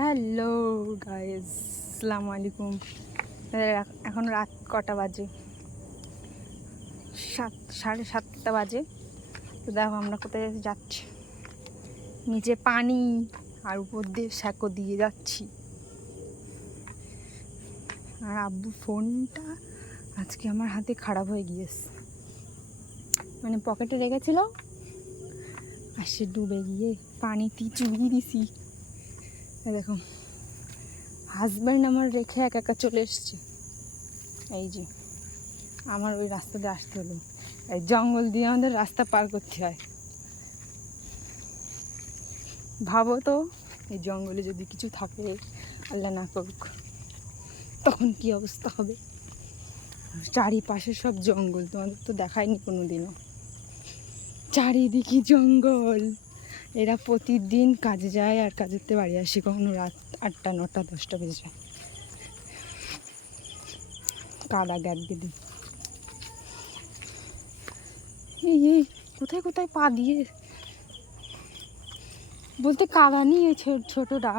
Hello guys আসসালামু আলাইকুম। এখন রাত কটা বাজে? সাত, সাড়ে সাতটা বাজে। তো দেখো আমরা কোথায় যাচ্ছি। নিচে পানি আর উপর দিয়ে স্যাকো দিয়ে যাচ্ছি। আর আব্বু ফোনটা আজকে আমার হাতে খারাপ হয়ে গিয়েছে। মানে পকেটে রেখেছিল, আর সে ডুবে গিয়ে পানিতে চুবিয়ে দিছি। দেখো হাজব্যান্ড আমার রেখে একা একা চলে এসছে। এই যে, আমার ওই রাস্তা দিয়ে আসতে হলো। এই জঙ্গল দিয়ে আমাদের রাস্তা পার করতে হয়। ভাবো তো, এই জঙ্গলে যদি কিছু থাকে, আল্লাহ না করুক, তখন কি অবস্থা হবে? চারিপাশে সব জঙ্গল, তোমাদের তো দেখায়নি কোনো দিনও চারিদিকে জঙ্গল। এরা প্রতিদিন কাজে যায় আর কাজেতে বাড়ি আসি কখনো রাত আটটা, নটা, দশটা বেজে যায়। কাদা গ্যাদ দিদি এই কোথায় কোথায় পা দিয়ে? বলতে কাদা নিয়ে ছোটটা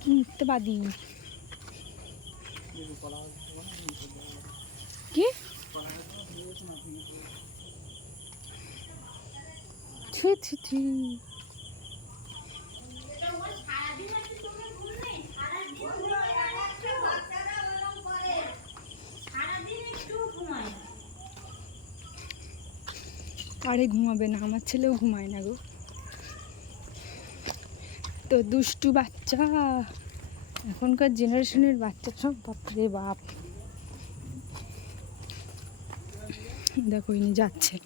কি মিথ্যে বাদি? কি? ছি আরে ঘুমাবে না, আমার ছেলেও ঘুমায় না গো। তো দুষ্টু বাচ্চা, এখনকার জেনারেশনের বাচ্চা সব, বাপরে বাপ। দেখো, ইনি যাচ্ছে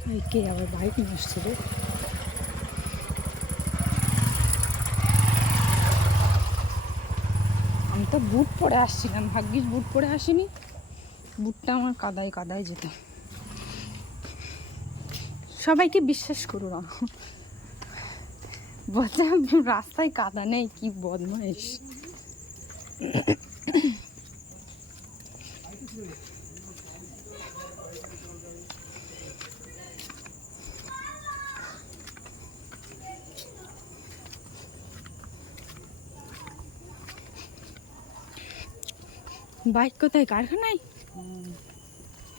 এই কে আবার বাইক নিয়ে আসছে রে আমি তো বুট পরে আসছিলাম, ভাগ্যিস বুট পরে আসিনি। বুটটা আমার কাদায় কাদায় যেত। সবাইকে বিশ্বাস করো না। বলছে রাস্তায় কাদা নেই, কি বদমাইশ। বাইক কোথায়? কারখানায়?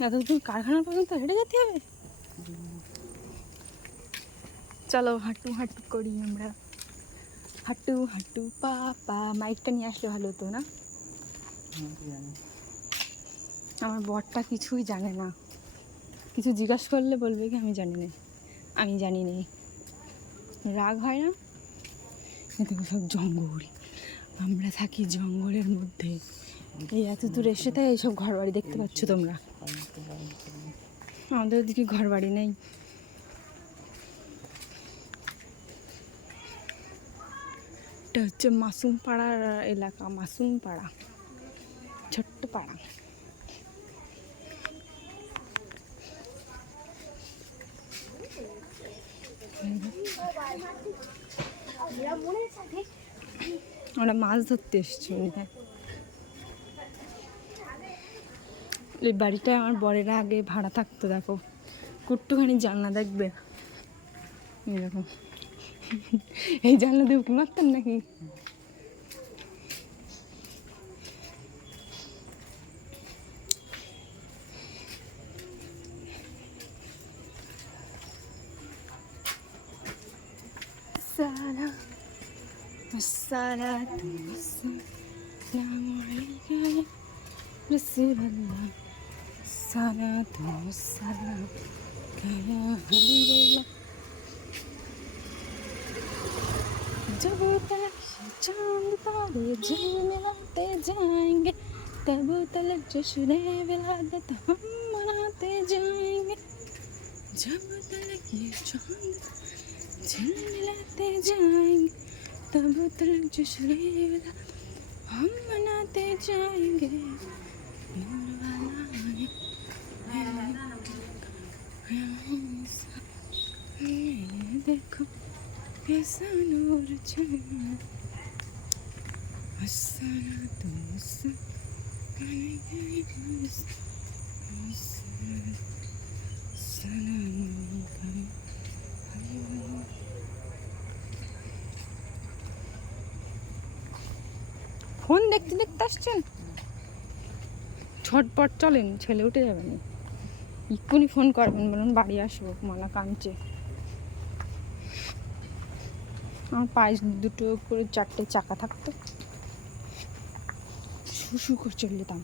এত দূর কারখানা পর্যন্ত হেঁটে যেতে হবে? চলো, হাঁটু হাঁটু করি আমরা। হাঁটু হাঁটু, পা পা, মাইকটা নিয়ে আসলে ভালো হতো না? আমার বরটা কিছুই জানে না। কিছু জিজ্ঞাসা করলে বলবে কি, আমি জানি না। আমি জানি না। রাগ হয় না? এদিকে সব জঙ্গল। আমরা থাকি জঙ্গলের মধ্যে। এই এত দূর এসে তাই এইসব ঘর বাড়ি দেখতে পাচ্ছ তোমরা? আমাদের ওদিকে ঘর বাড়ি নেই। এটা হচ্ছে মাসুম পাড়ার এলাকা মাসুম পাড়া ছোট্ট পাড়া। আমরা মাছ ধরতে এসছি এই বাড়িটা আমার বরের আগে ভাড়া থাকতো, দেখো। কুট্টুখানি জানলা দেখবে। এরকম এই জানলা দিয়ে উঁকি মারতাম নাকি? সারা সারা তুমি রসি আলাইকুম সালাদ সালাদ जब तक चांद तारे जुल मिलाते जाएंगे तब तलक जश्न विलादत हम मनाते जाएंगे जब तलक ये चांद जुल मिलाते जाएंगे तब तलक जश्न विलादत हम मनाते जाएंगे দেখো পেছানোর ছন্না ফোন দেখতে দেখতে আসছেন? ছটপট চলেন ছেলে উঠে যাবেন এক্ষুনি ফোন করবেন, বলুন বাড়ি আসব, মালা কাঁদছে। আমার পায়ে দুটো করে চারটে চাকা থাকতো। শুশু করে চলে যেতাম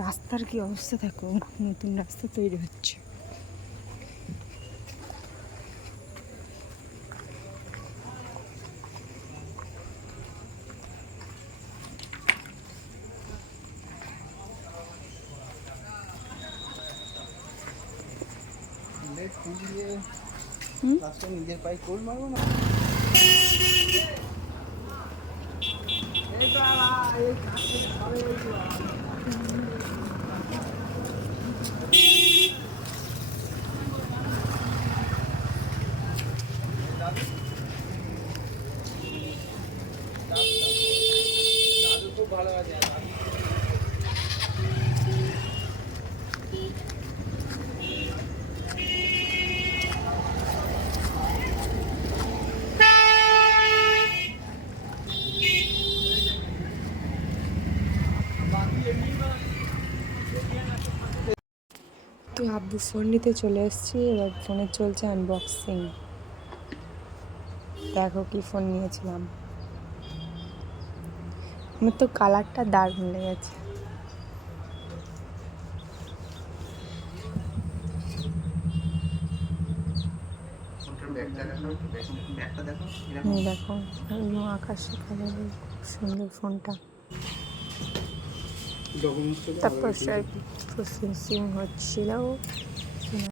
রাস্তার কি অবস্থা দেখো, নতুন রাস্তা তৈরি হচ্ছে। নিজের পায়ে কোল মারবো না এই তো আব্বু ফোন নিতে চলে এসেছি এবার ফোনে চলছে আনবক্সিং দেখো কি ফোন নিয়েছিলাম। আমার তো কালারটা দারুণ লেগেছে। দেখো আকাশে কালারের খুব সুন্দর ফোনটা তারপর স্যার প্রসেসিং হচ্ছিল।